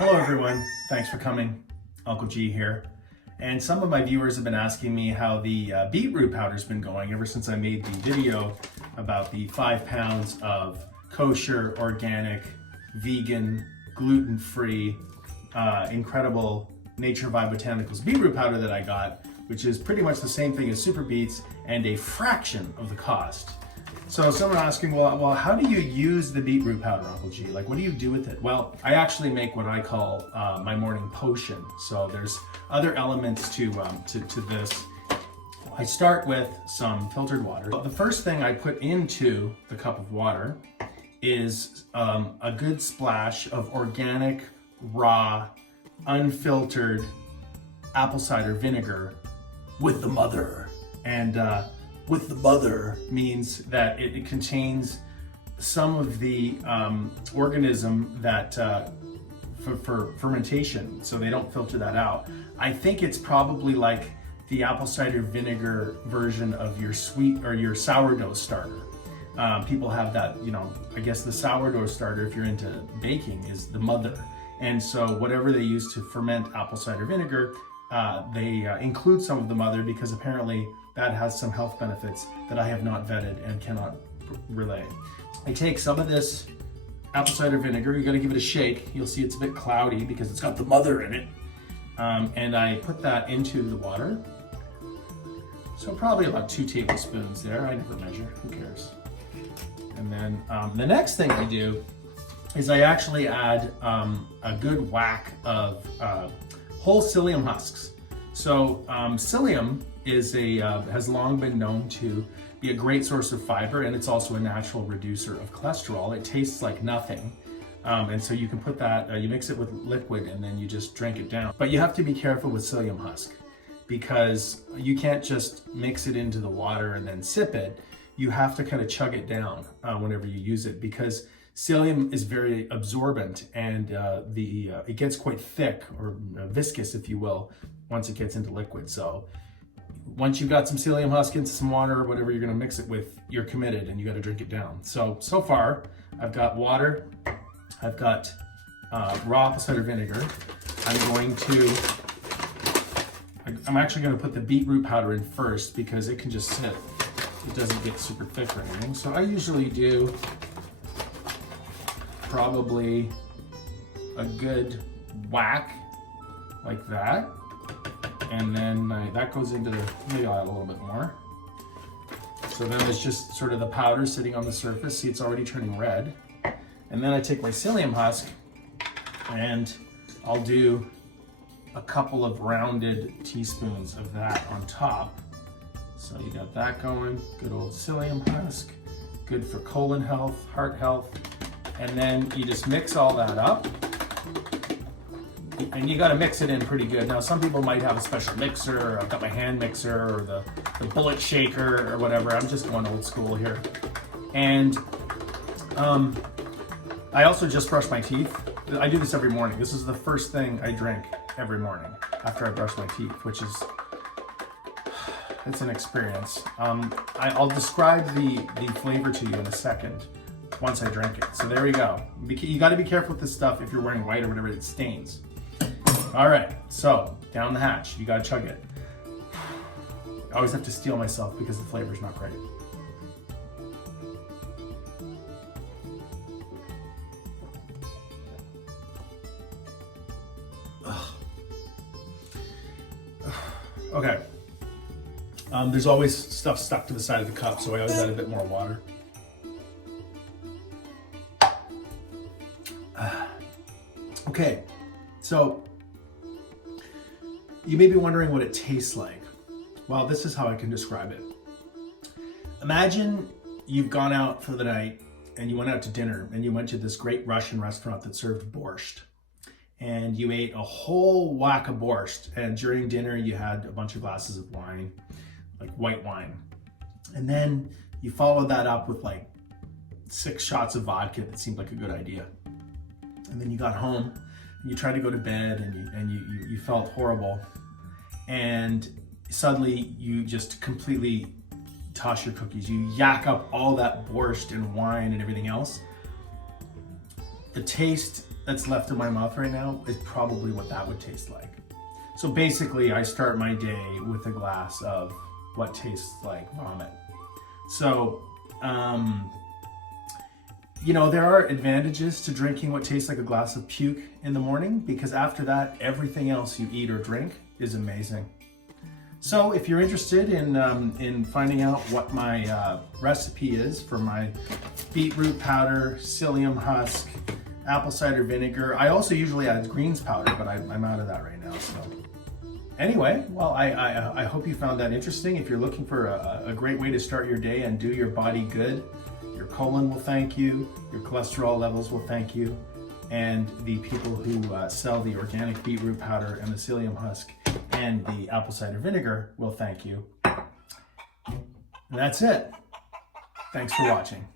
Hello everyone, thanks for coming. Uncle G here. And some of my viewers have been asking me how the beetroot powder's been going ever since I made the video about the 5 pounds of kosher, organic, vegan, gluten-free, incredible Nature Vine Botanicals beetroot powder that I got, which is pretty much the same thing as Super Beets and a fraction of the cost. So someone asking, well, how do you use the beetroot powder, Uncle G? Like, what do you do with it? Well, I actually make what I call my morning potion. So there's other elements to this. I start with some filtered water. The first thing I put into the cup of water is a good splash of organic, raw, unfiltered apple cider vinegar with the mother. And with the mother means that it contains some of the organism that for fermentation, so they don't filter that out. I think it's probably like the apple cider vinegar version of your sweet or your sourdough starter. People have that, I guess the sourdough starter, if you're into baking, is the mother. And so whatever they use to ferment apple cider vinegar, they include some of the mother because apparently that has some health benefits that I have not vetted and cannot relay. I take some of this apple cider vinegar, you gotta give it a shake. You'll see it's a bit cloudy because it's got the mother in it. And I put that into the water. So probably about 2 tablespoons there. I never measure, who cares? And then the next thing I do is I actually add a good whack of whole psyllium husks. So psyllium is has long been known to be a great source of fiber, and it's also a natural reducer of cholesterol. It tastes like nothing. And so you can put that, you mix it with liquid and then you just drink it down. But you have to be careful with psyllium husk because you can't just mix it into the water and then sip it. You have to kind of chug it down whenever you use it because psyllium is very absorbent and it gets quite thick or viscous, if you will, once it gets into liquid. So once you've got some psyllium husk into some water or whatever you're gonna mix it with, you're committed and you gotta drink it down. So far, I've got water, I've got raw apple cider vinegar. I'm actually gonna put the beetroot powder in first because it can just sit. It doesn't get super thick or anything. So I usually do probably a good whack like that. And then that goes into maybe I'll add a little bit more. So then it's just sort of the powder sitting on the surface. See, it's already turning red. And then I take my psyllium husk and I'll do a couple of rounded teaspoons of that on top. So you got that going, good old psyllium husk, good for colon health, heart health. And then you just mix all that up. And you gotta mix it in pretty good. Now, some people might have a special mixer. I've got my hand mixer or the bullet shaker or whatever. I'm just going old school here. And I also just brush my teeth. I do this every morning. This is the first thing I drink every morning after I brush my teeth, which is, it's an experience. I'll describe the flavor to you in a second once I drink it. So there we go. You gotta be careful with this stuff if you're wearing white or whatever, it stains. All right, so down the hatch, you gotta chug it. I always have to steel myself because the flavor's not great. Okay, there's always stuff stuck to the side of the cup, so I always add a bit more water. Okay, so you may be wondering what it tastes like. Well, this is how I can describe it. Imagine you've gone out for the night and you went out to dinner and you went to this great Russian restaurant that served borscht. And you ate a whole whack of borscht. And during dinner, you had a bunch of glasses of wine, like white wine. And then you followed that up with like 6 shots of vodka that seemed like a good idea. And then you got home and you tried to go to bed and you felt horrible. And suddenly you just completely toss your cookies. You yak up all that borscht and wine and everything else. The taste that's left in my mouth right now is probably what that would taste like. So basically, I start my day with a glass of what tastes like vomit. So, you know, there are advantages to drinking what tastes like a glass of puke in the morning, because after that, everything else you eat or drink is amazing. So if you're interested in finding out what my recipe is for my beetroot powder, psyllium husk, apple cider vinegar, I also usually add greens powder, but I'm out of that right now. So anyway, well, I hope you found that interesting. If you're looking for a great way to start your day and do your body good, your colon will thank you, your cholesterol levels will thank you, and the people who sell the organic beetroot powder and the psyllium husk and the apple cider vinegar will thank you. And that's it. Thanks for watching.